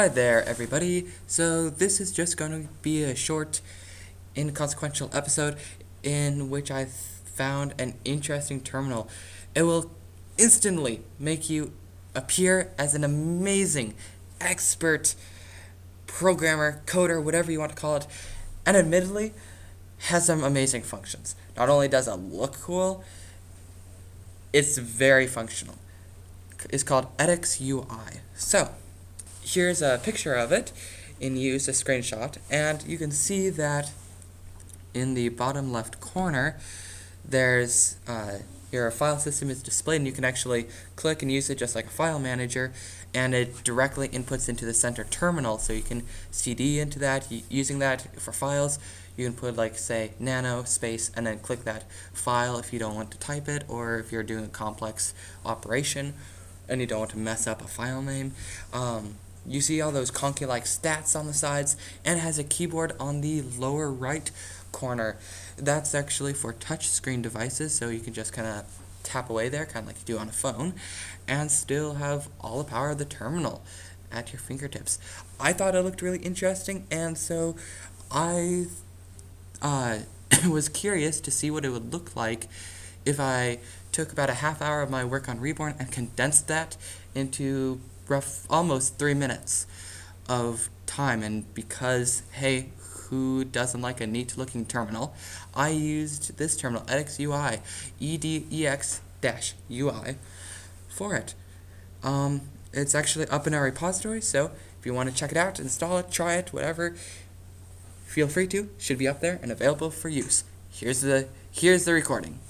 Hi there, everybody. So this is just going to be a short, inconsequential episode in which I found an interesting terminal. It will instantly make you appear as an amazing, expert programmer, coder, whatever you want to call it, and admittedly, has some amazing functions. Not only does it look cool, it's very functional. It's called Edex-UI. So, here's a picture of it in use, a screenshot, and you can see that in the bottom left corner there's your file system is displayed, and you can actually click and use it just like a file manager, and it directly inputs into the center terminal, so you can CD into that. Using that for files, you can put, like, say, nano space and then click that file if you don't want to type it, or if you're doing a complex operation and you don't want to mess up a file name. You see all those conky-like stats on the sides, and it has a keyboard on the lower right corner. That's actually for touchscreen devices, so you can just kind of tap away there, kind of like you do on a phone, and still have all the power of the terminal at your fingertips. I thought it looked really interesting, and so I was curious to see what it would look like if I took about a half hour of my work on Reborn and condensed that into almost 3 minutes of time. And because, hey, who doesn't like a neat looking terminal, I used this terminal, Edex-UI, EDEX-UI, for it. It's actually up in our repository, so if you want to check it out, install it, try it, whatever, feel free to. Should be up there and available for use. Here's the recording.